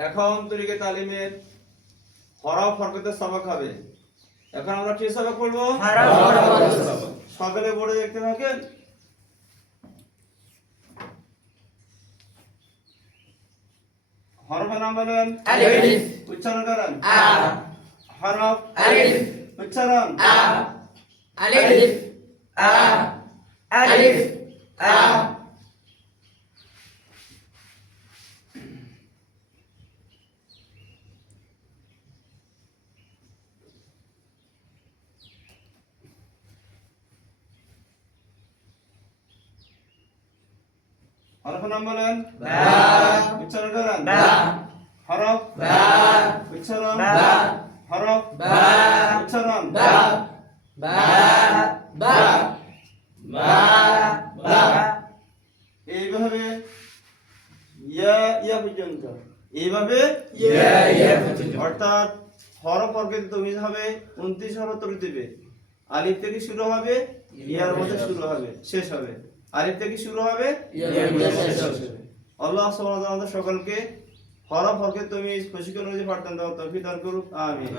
এখন তরিকে তালিমের হরফ হরকতের সবক হবে। এখন আমরা কি সবক পড়বো? সকালে বোর্ডে দেখতে থাকেন। হরফের নাম বলেন। আলিফ, উচ্চারণ করেন। আ, হরফ, আলিফ, উচ্চারণ। আ, আলিফ, আ, আলিফ, আ। হরফের নাম বলেন। বা, উচ্চারণ করেন। বা, হরফ, বা, উচ্চারণ। বা, হরফ, বা, উচ্চারণ। বা, বা, বা, বা, বা। এইভাবে ইয়া ইয়া পর্যন্ত, এইভাবে ইয়া ইয়া পর্যন্ত। অর্থাৎ হরফ হরকত তমিজ হবে 29 হরফ তরিত দিবে। আলিফ থেকে শুরু হবে, ইয়ার মধ্যে শুরু হবে, শেষ হবে। আলিফ থেকে শুরু হবে, ইয়ার মধ্যে শেষ হবে। আল্লাহ সুবহানাহু ওয়া তাআলা আমাদের সকলকে হরফ হরকত তমিজ প্রশিক্ষণ অনুযায়ী পাঠদান দেওয়ার তৌফিক দান করুক। আমিন।